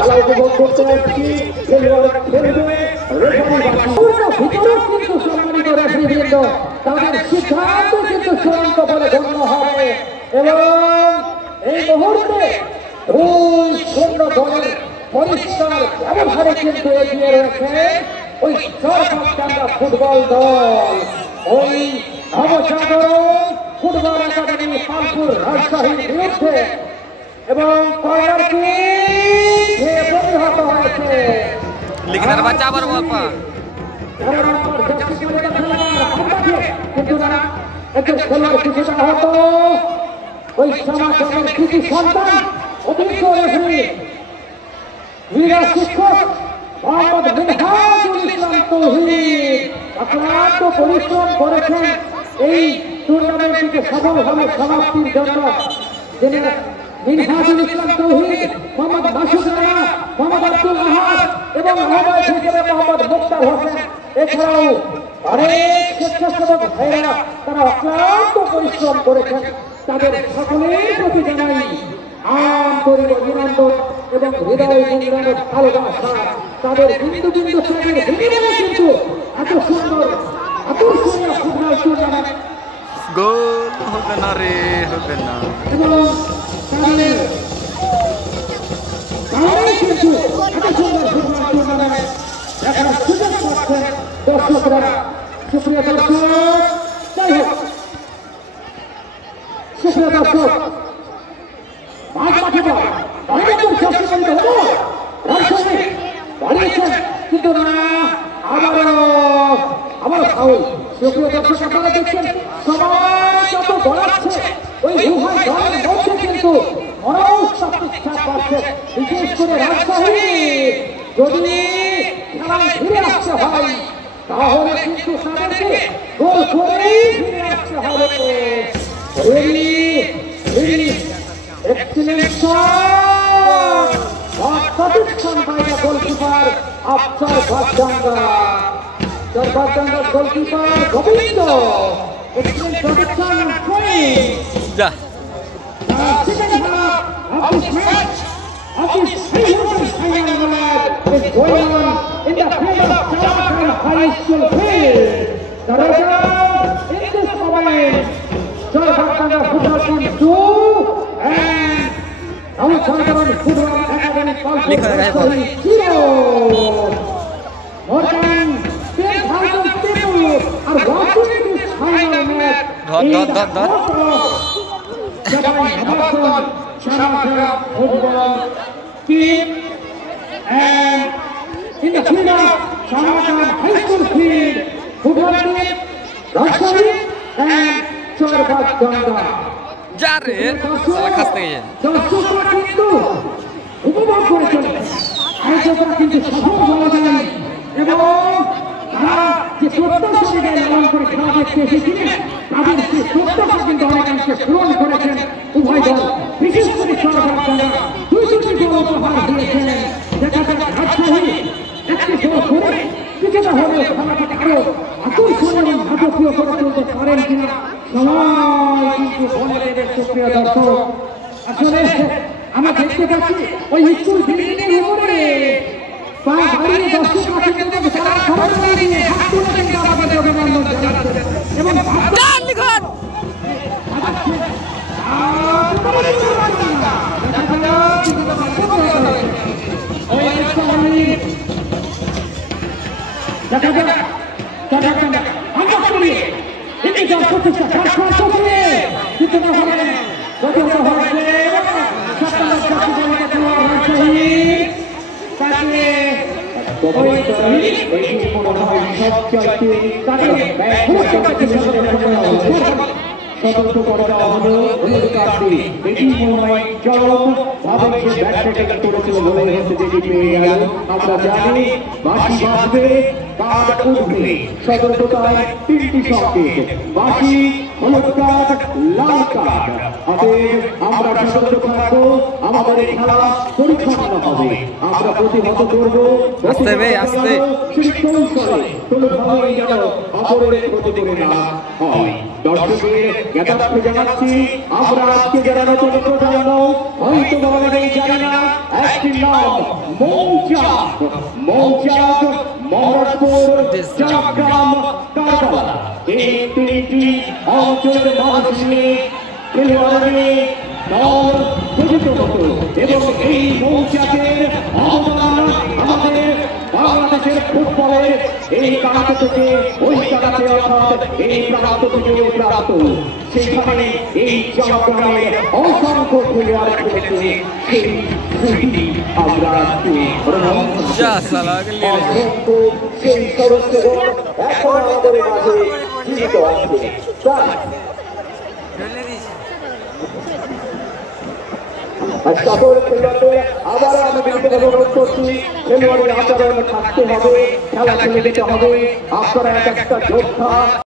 খেলা উপভোগ করতে আসছি কিন্তু সম্মানিত রেফারিবৃন্দ তাদের সিদ্ধান্ত কিন্তু চূড়ান্ত বলে গণ্য হবে এবং এই মুহূর্তে 2-0 দলের পরিষ্কার ব্যবহারে কিন্তু এগিয়ে রয়েছে ওই চরপাটকান্দা ফুটবল দল। ওই নবজাগরণ ফুটবল একাডেমি পালপুর রাজশাহীর বিরুদ্ধে এবং কর্নার কিক প্রতিহত হয়েছে। লিখনার বাচ্চা আবার বলপা কিন্তু না একজন খেলোয়াড় কিছুটা হতো ওই সমাজের কৃতি সন্তান অভিজ্ঞ রেফারি ক্রীড়া শিক্ষক মোহাম্মদ মিনহাজুল ইসলাম তৌহিদ অক্লান্ত পরিশ্রম করেছেন এই টুর্নামেন্টটিকে সফলভাবে সমাপ্তির জন্য। যিনি মিনহাজুল ইসলাম তৌহিদ, মোহাম্মদ মাসুদ রানা, মোহাম্মদ আব্দুল আহাদ এবং আহ্বায়ক হিসেবে মোহাম্মদ মুক্তার হোসেন, এছাড়াও অনেক স্বেচ্ছাসেবক ভাইয়েরা তারা অক্লান্ত পরিশ্রম করেছেন। তাদের সকলের প্রতি জানাই আন্তরিক অভিনন্দন এবং হৃদয় সংগ্রামের ভালোবাসা। তাদের বিন্দু বিন্দু শ্রমের বিনিময়ে কিন্তু এত সুন্দর আকর্ষণীয় ফুটবল টুর্নামেন্ট গোল হবে না রে, হবে না। এবং তারাই কিন্তু এত সুন্দর ফুটবল টুর্নামেন্ট দেখার সুযোগ পাচ্ছেন দর্শকরা। সুপ্রিয় দর্শক, যাই হোক সুপ্রিয় দর্শক, কিন্তু না আবার ফাউল। সুপ্রিয় দর্শক, আপনারা দেখছেন সবাই যত গড়াচ্ছে ওই উভয় দলের মধ্যে কিন্তু মনস্তাত্ত্বিক চাপ পাচ্ছে। বিশেষ করে রাজশাহী যদি খেলায় ফিরে আসতে হয় তাহলে কিন্তু তাদেরকে গোল করেই ফিরে আসতে হবে। Excellent shot! Pakistan by the goalkeeper of Charbagdanga. Charbagdanga's goalkeeper Govindo. Excellent protection and point. The second half of this match, of this final match, is going on in the field of Charbagdanga High School field. The result in this moment, Charbagdanga football team 2 and Navajagran Football Academy Palpur Rajouri 0. More than 10,000 people are watching this final match in the court of Jabai Navajagran Charbagdanga Football team and in the field of Charbagdanga High School field, football team Rajouri and Charbagdanga. যারে সালা খাস্তে গিয়ে দর্শকরা কিন্তু উপভোগ করেছেন, আয়োজকরা কিন্তু সফল বলা যায় এবং তারা যে প্রত্যাশা লালন করে খেলা দেখতে এসেছিলেন তাদের সেই প্রত্যাশা কিন্তু অনেকাংশে পূরণ করেছেন উভয় দল। বিশেষ করে চরবাগডাঙ্গা 2টি গোল উপহার দিয়েছেন। দেখা যাক রাজশাহী একটি গোল করে কিছুটা হলেও খেলাটাকে আরো আকর্ষণীয় এবং নাটকীয় করে তুলতে পারেন কিনা সবাই কিন্তু বলে দেবে। সুপ্রিয় দর্শক, আসলে আমরা দেখতে পাচ্ছি ওই স্কুল বিল্ডিং এর উপরে পা বাড়িয়ে দর্শকরা কিন্তু তারা খবর নিয়ে হাত তুলে কিন্তু আমাদের অভিনন্দন জানাচ্ছেন এবং সতর্ক করে দেওয়া হলো হলুদ কার্ডটি। এটি মনে হয় চরম ভাবে সে ব্যাটটাকে করেছিল বলে হচ্ছে যেটি পেয়ে গেল। আমরা জানি বাঁশি বাজবে, কার্ড উঠবে, সতর্কতায় 3টি সংকেত, বাঁশি, হলুদ কার্ড, লাল কার্ড। অতএব আমরা সতর্ক থাকবো, আমাদের এই খেলা পরিচ্ছন্ন হবে। আমরা প্রতিহত করব। আস্তে ভাই, আস্তে। সেই কৌশলে কোনোভাবেই যেন অপরের ক্ষতি করে না হয়। দর্শকের জ্ঞাতার্থে জানাচ্ছি, আমরা আজকে যারা নতুন প্রজন্ম হয়তো বড়ই জানি না একটি নাম মৌচাক। মৌচাক মোহাম্মদপুর, চট্টগ্রাম, কারবালা এই তিনটি অঞ্চলের মানুষ নিয়ে খেলোয়াড় নিয়ে দল গঠিত হতো এবং এই মৌচাকের অবদান আমাদের বাংলাদেশের ফুটবলের এই প্রান্ত থেকে ওই জায়গাতে অর্থাৎ এই প্রান্ত থেকে ওই প্রান্ত, সেখানে এই চট্টগ্রামে অসংখ্য খেলোয়াড় খেলেছে। সেই স্মৃতি আমরা অসংখ্য সেই সদস্যগণ এখন আমাদের মাঝে জীবিত আছে। সকল খেলোয়াড়দের আবারও আমি বিনীতভাবে অনুরোধ করছি, খেলোয়াড়ের আচরণ থাকতে হবে, খেলা খেলে দিতে হবে। আপনারা একটা যোদ্ধা।